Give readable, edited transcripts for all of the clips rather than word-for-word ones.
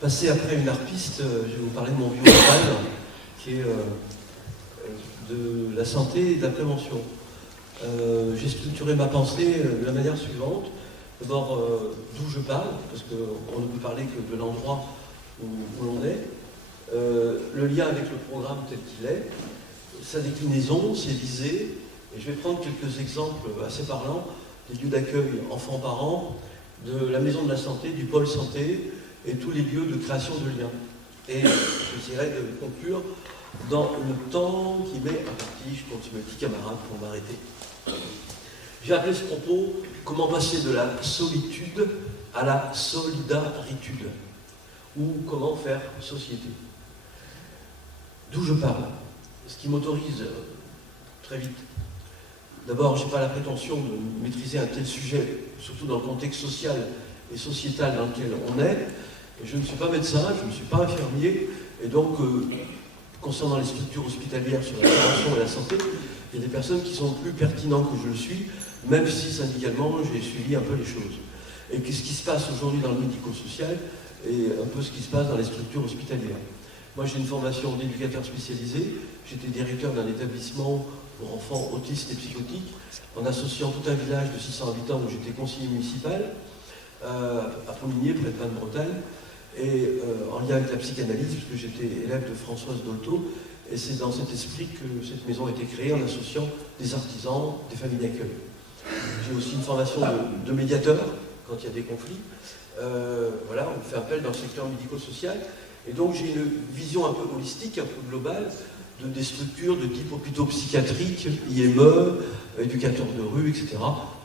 Passer après une harpiste, je vais vous parler de mon vieux cheval, qui est de la santé et de la prévention. J'ai structuré ma pensée de la manière suivante. D'abord, d'où je parle, parce qu'on ne peut parler que de l'endroit où l'on est. Le lien avec le programme tel qu'il est, sa déclinaison, ses visées, et je vais prendre quelques exemples assez parlants des lieux d'accueil enfants-parents, de la maison de la santé, du pôle santé, et tous les lieux de création de liens. Et j'essaierai de conclure dans le temps qui m'est imparti. Je compte sur mes petits camarades pour m'arrêter. J'ai appelé ce propos « Comment passer de la solitude à la solidaritude » ou « Comment faire société ». D'où je parle, ce qui m'autorise très vite. D'abord, je n'ai pas la prétention de maîtriser un tel sujet, surtout dans le contexte social et sociétal dans lequel on est. Je ne suis pas médecin, je ne suis pas infirmier, et donc, concernant les structures hospitalières sur la prévention et la santé, il y a des personnes qui sont plus pertinentes que je le suis, même si syndicalement j'ai suivi un peu les choses. Et qu'est-ce qui se passe aujourd'hui dans le médico-social et un peu ce qui se passe dans les structures hospitalières. Moi, j'ai une formation d'éducateur spécialisé, j'étais directeur d'un établissement pour enfants autistes et psychotiques, en associant tout un village de 600 habitants où j'étais conseiller municipal, à Poligné, près de Vannes-Bretagne, et en lien avec la psychanalyse, puisque j'étais élève de Françoise Dolto, et c'est dans cet esprit que cette maison a été créée, en associant des artisans, des familles d'accueil. J'ai aussi une formation de médiateur, quand il y a des conflits. Voilà, on fait appel dans le secteur médico-social, et donc j'ai une vision un peu holistique, un peu globale, des structures de type hôpitaux psychiatriques, IME, éducateurs de rue, etc.,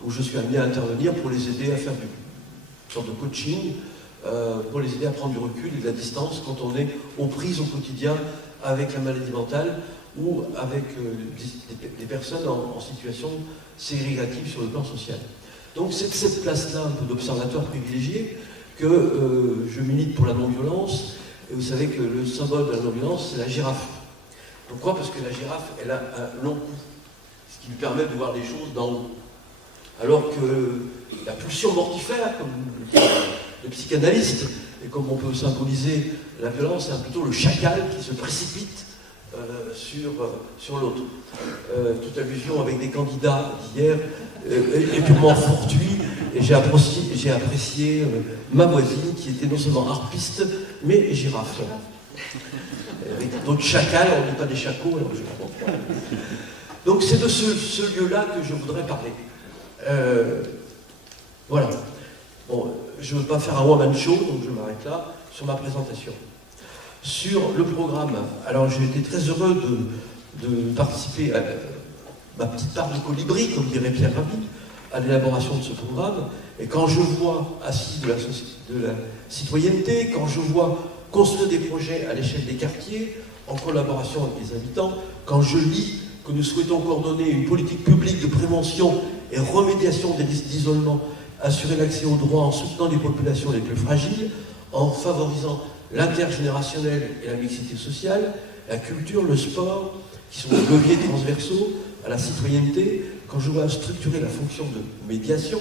où je suis amené à intervenir pour les aider à faire une sorte de coaching, pour les aider à prendre du recul et de la distance quand on est aux prises au quotidien avec la maladie mentale ou avec des personnes en situation ségrégative sur le plan social. Donc c'est de cette place-là, un peu d'observateur privilégié, que je milite pour la non-violence, et vous savez que le symbole de la non-violence, c'est la girafe. Pourquoi? Parce que la girafe, elle a un long cou, ce qui lui permet de voir les choses d'en haut. Alors que la pulsion mortifère, comme le psychanalyste, et comme on peut symboliser la violence, c'est plutôt le chacal qui se précipite sur l'autre. Toute allusion avec des candidats d'hier est purement fortuite, et j'ai apprécié ma voisine qui était non seulement harpiste, mais girafe. Avec d'autres chacals, on ne dit pas des chacos, alors je comprends. Donc c'est de ce lieu-là que je voudrais parler. Voilà. Bon, je ne veux pas faire un one-man show, donc je m'arrête là sur ma présentation. Sur le programme, alors j'ai été très heureux de participer à ma petite part de colibri, comme dirait Pierre Rabhi, à l'élaboration de ce programme. Et quand je vois Assises de la citoyenneté, quand je vois construire des projets à l'échelle des quartiers, en collaboration avec les habitants, quand je lis que nous souhaitons coordonner une politique publique de prévention et remédiation des risques d'isolement, assurer l'accès aux droits en soutenant les populations les plus fragiles, en favorisant l'intergénérationnel et la mixité sociale, la culture, le sport, qui sont des leviers transversaux à la citoyenneté, quand je vois structurer la fonction de médiation,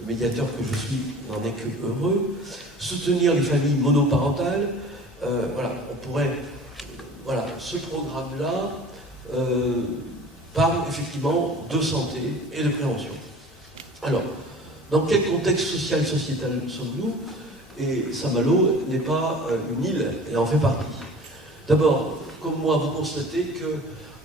le médiateur que je suis n'en est que heureux, soutenir les familles monoparentales, voilà, on pourrait, voilà, ce programme-là parle effectivement de santé et de prévention. Alors, dans quel contexte social, sociétal sommes-nous? Et Saint-Malo n'est pas une île, elle en fait partie. D'abord, comme moi, vous constatez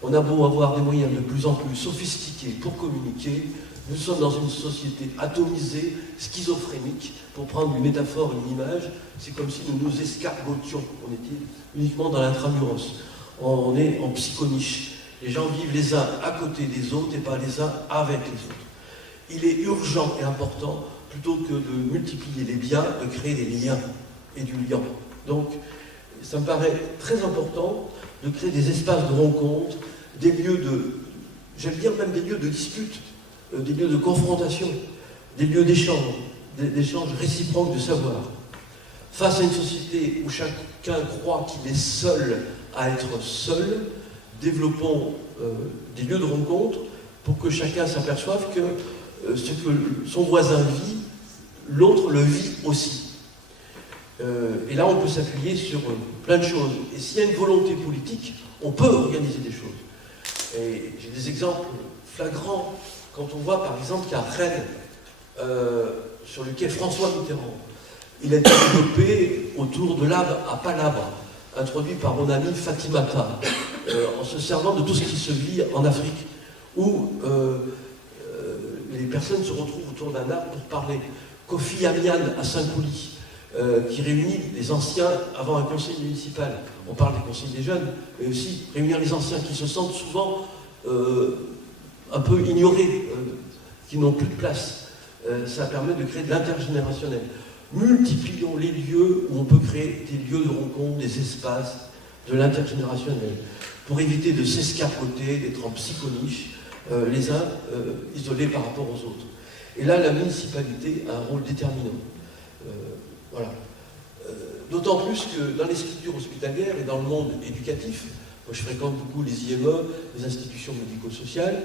qu'on a beau avoir des moyens de plus en plus sophistiqués pour communiquer, nous sommes dans une société atomisée, schizophrénique. Pour prendre une métaphore, une image, c'est comme si nous nous escargotions. On était uniquement dans l'intramuros. On est en psychoniche. Les gens vivent les uns à côté des autres et pas les uns avec les autres. Il est urgent et important, plutôt que de multiplier les biens, de créer des liens et du lien. Donc, ça me paraît très important de créer des espaces de rencontre, des lieux de, j'allais dire même des lieux de dispute, des lieux de confrontation, des lieux d'échange, d'échange réciproque de savoir. Face à une société où chacun croit qu'il est seul à être seul, développons des lieux de rencontre pour que chacun s'aperçoive que ce que son voisin vit, l'autre le vit aussi. Et là, on peut s'appuyer sur plein de choses. Et s'il y a une volonté politique, on peut organiser des choses. Et j'ai des exemples flagrants quand on voit, par exemple, qu'à Rennes, sur le quai François Mitterrand, il a été développé autour de l'arbre à palabres, introduit par mon ami Fatimata, en se servant de tout ce qui se vit en Afrique, où les personnes se retrouvent autour d'un arbre pour parler. Kofi Amian à Saint-Coulis, qui réunit les anciens avant un conseil municipal. On parle des conseils des jeunes, mais aussi réunir les anciens qui se sentent souvent un peu ignorés, qui n'ont plus de place. Ça permet de créer de l'intergénérationnel. Multiplions les lieux où on peut créer des lieux de rencontre, des espaces, de l'intergénérationnel, pour éviter de s'escapoter, d'être en psychoniche, les uns isolés par rapport aux autres. Et là, la municipalité a un rôle déterminant. Voilà. D'autant plus que dans les structures hospitalières et dans le monde éducatif, moi je fréquente beaucoup les IME, les institutions médico-sociales,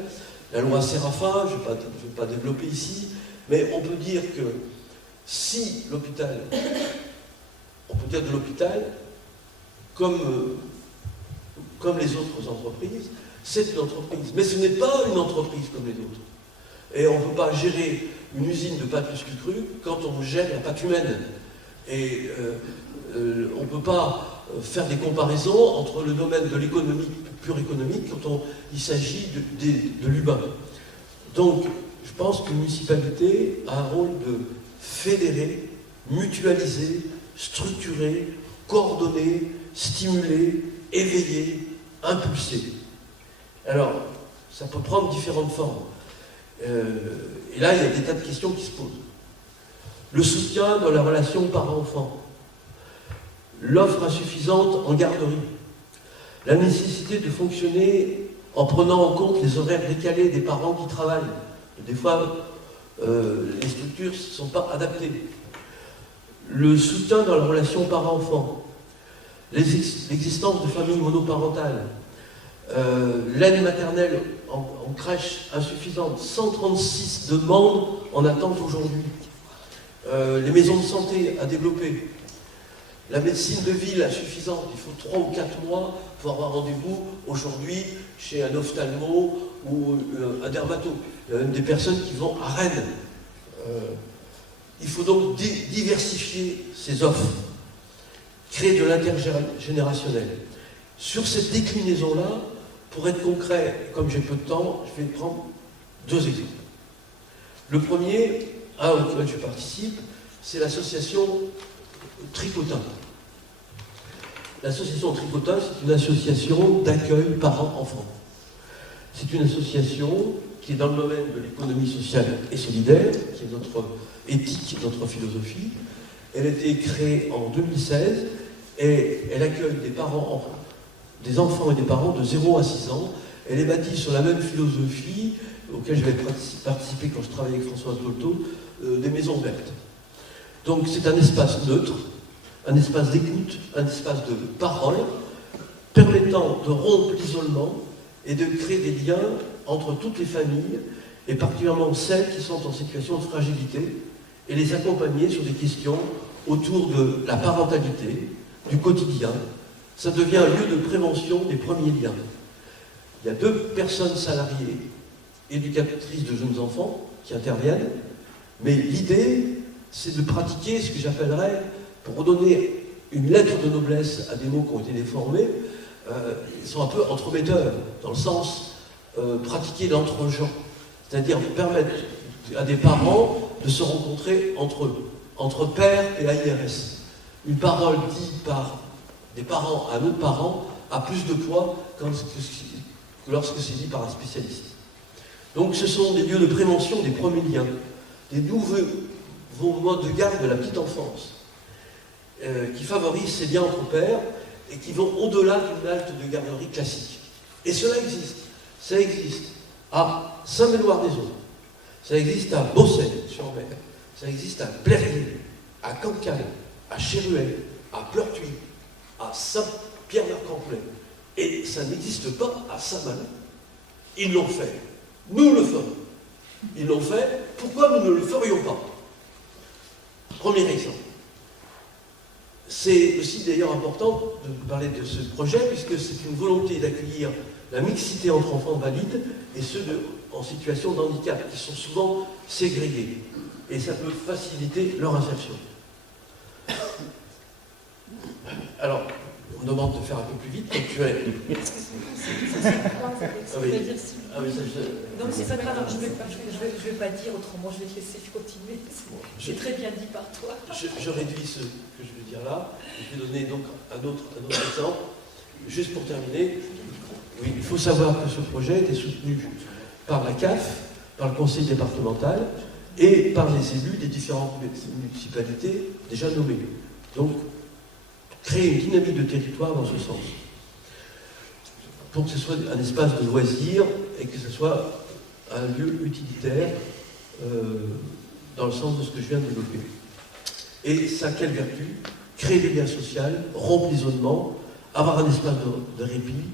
la loi Séraphin, je ne vais pas développer ici, mais on peut dire que si l'hôpital, on peut dire de l'hôpital, comme les autres entreprises, c'est une entreprise. Mais ce n'est pas une entreprise comme les autres. Et on ne peut pas gérer une usine de pâte plus cru quand on gère la pâte humaine. Et on ne peut pas faire des comparaisons entre le domaine de l'économie pure économique quand il s'agit de l'humain. Donc, je pense qu'une municipalité a un rôle de fédérer, mutualiser, structurer, coordonner, stimuler, éveiller, impulser. Alors, ça peut prendre différentes formes. Et là, il y a des tas de questions qui se posent. Le soutien dans la relation parent-enfant, l'offre insuffisante en garderie, la nécessité de fonctionner en prenant en compte les horaires décalés des parents qui travaillent. Des fois, les structures ne sont pas adaptées. Le soutien dans la relation parent-enfant, l'existence de familles monoparentales, l'aide maternelle en crèche insuffisante, 136 demandes en attente aujourd'hui, les maisons de santé à développer, la médecine de ville insuffisante, il faut 3 ou 4 mois pour avoir rendez-vous aujourd'hui chez un ophtalmo ou un dermato. Il y a même des personnes qui vont à Rennes. Il faut donc diversifier ces offres, créer de l'intergénérationnel. Sur cette déclinaison-là, pour être concret, comme j'ai peu de temps, je vais prendre 2 exemples. Le premier, auquel je participe, c'est l'association Tricotin. L'association Tricotin, c'est une association d'accueil parents-enfants. C'est une association qui est dans le domaine de l'économie sociale et solidaire, qui est notre éthique, notre philosophie. Elle a été créée en 2016 et elle accueille des enfants et des parents de 0 à 6 ans. Elle est bâtie sur la même philosophie auquel j'avais participé quand je travaillais avec Françoise Dolto, des maisons vertes. Donc c'est un espace neutre, un espace d'écoute, un espace de parole, permettant de rompre l'isolement et de créer des liens entre toutes les familles, et particulièrement celles qui sont en situation de fragilité, et les accompagner sur des questions autour de la parentalité, du quotidien. Ça devient un lieu de prévention des premiers liens. Il y a 2 personnes salariées, éducatrices de jeunes enfants, qui interviennent, mais l'idée, c'est de pratiquer ce que j'appellerais, pour redonner une lettre de noblesse à des mots qui ont été déformés, ils sont un peu entremetteurs, dans le sens pratiquer l'entre-gens, c'est-à-dire permettre à des parents de se rencontrer entre eux, entre père et AIRS. Une parole dite par des parents à un autre parent a plus de poids que lorsque c'est dit par un spécialiste. Donc ce sont des lieux de prévention des premiers liens, des nouveaux modes de garde de la petite enfance, qui favorisent ces liens entre pères et qui vont au-delà d'une halte de garderie classique. Et cela existe. Ça existe à Saint-Méloire-des-Eaux, ça existe à Beausset-sur-Mer, ça existe à Blériot, à Cancale, à Chéruel, à Pleurtuis, à Saint-Pierre-Mercamplais. Et ça n'existe pas à Saint-Malo. Ils l'ont fait. Nous le ferons. Ils l'ont fait. Pourquoi nous ne le ferions pas? Premier exemple. C'est aussi d'ailleurs important de parler de ce projet, puisque c'est une volonté d'accueillir la mixité entre enfants valides et ceux en situation de handicap, qui sont souvent ségrégés. Et ça peut faciliter leur insertion. Alors, on me demande de faire un peu plus vite, donc tu es... Donc c'est pas grave, je vais pas dire autrement, je vais te laisser continuer. C'est très bien dit par toi. Je réduis ce que je veux dire là. Je vais donner donc un autre exemple. Juste pour terminer, oui, il faut savoir que ce projet était soutenu par la CAF, par le conseil départemental et par les élus des différentes municipalités déjà nommées. Donc, créer une dynamique de territoire dans ce sens, pour que ce soit un espace de loisirs et que ce soit un lieu utilitaire dans le sens de ce que je viens de développer. Et ça, quelle vertu? Créer des liens sociaux, rompre l'isolement, avoir un espace de répit,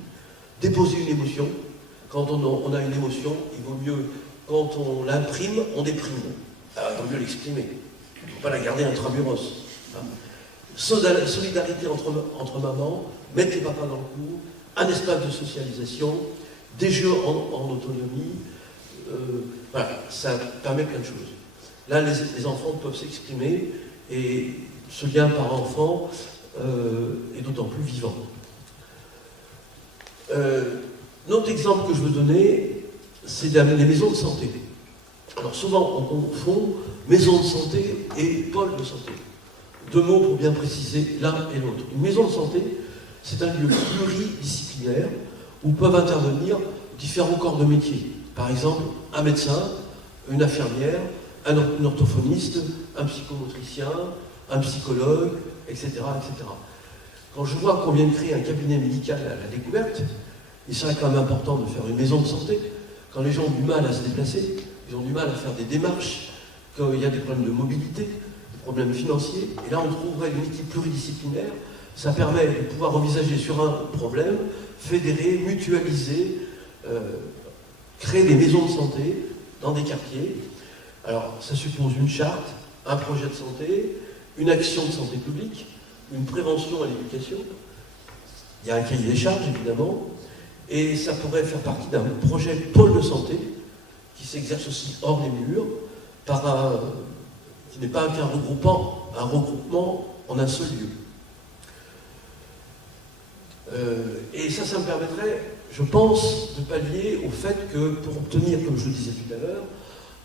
déposer une émotion. Quand on a une émotion, il vaut mieux, quand on l'imprime, on déprime. Alors, il vaut mieux l'exprimer. Il ne faut pas la garder intramuros. Hein. Solidarité entre mamans, mettre les papas dans le coup, un espace de socialisation, des jeux en autonomie. Voilà, ça permet plein de choses. Là, les enfants peuvent s'exprimer et ce lien par enfant est d'autant plus vivant. L'autre exemple que je veux donner, c'est les maisons de santé. Alors souvent, on confond maison de santé et pôle de santé. Deux mots pour bien préciser l'un et l'autre. Une maison de santé, c'est un lieu pluridisciplinaire où peuvent intervenir différents corps de métier. Par exemple, un médecin, une infirmière, un orthophoniste, un psychomotricien, un psychologue, etc., etc. Quand je vois qu'on vient de créer un cabinet médical à la découverte, il serait quand même important de faire une maison de santé. Quand les gens ont du mal à se déplacer, ils ont du mal à faire des démarches, quand il y a des problèmes de mobilité, des problèmes financiers, et là on trouverait une équipe pluridisciplinaire. Ça permet de pouvoir envisager sur un problème, fédérer, mutualiser, créer des maisons de santé dans des quartiers. Alors ça suppose une charte, un projet de santé, une action de santé publique, une prévention à l'éducation. Il y a un cahier des charges évidemment, et ça pourrait faire partie d'un projet pôle de santé qui s'exerce aussi hors les murs, qui n'est pas qu'un regroupement en un seul lieu. Et ça me permettrait, je pense, de pallier au fait que pour obtenir, comme je le disais tout à l'heure,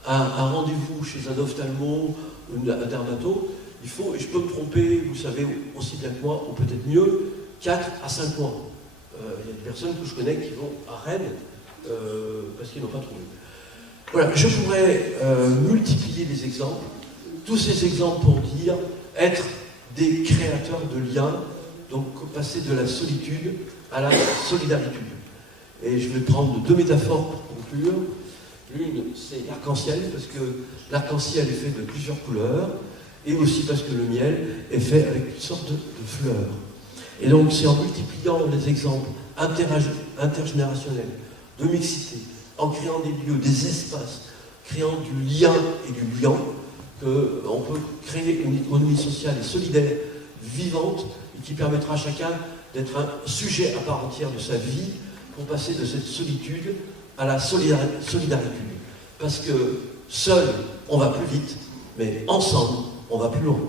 un rendez-vous chez un ophtalmo ou un dermato, il faut, et je peux me tromper, vous savez aussi bien que moi, ou peut-être mieux, 4 à 5 mois. Il y a des personnes que je connais qui vont à Rennes parce qu'ils n'ont pas trouvé. Voilà, je pourrais multiplier les exemples, tous ces exemples pour dire être des créateurs de liens, donc passer de la solitude à la solidarité. Et je vais prendre 2 métaphores pour conclure. L'une, c'est l'arc-en-ciel, parce que l'arc-en-ciel est fait de plusieurs couleurs, et aussi parce que le miel est fait avec une sorte de fleurs. Et donc c'est en multipliant les exemples intergénérationnels, de mixité, en créant des lieux, des espaces, créant du lien et du liant, qu'on peut créer une économie sociale et solidaire, vivante, et qui permettra à chacun d'être un sujet à part entière de sa vie, pour passer de cette solitude à la solidarité. Parce que seul, on va plus vite, mais ensemble, on va plus loin.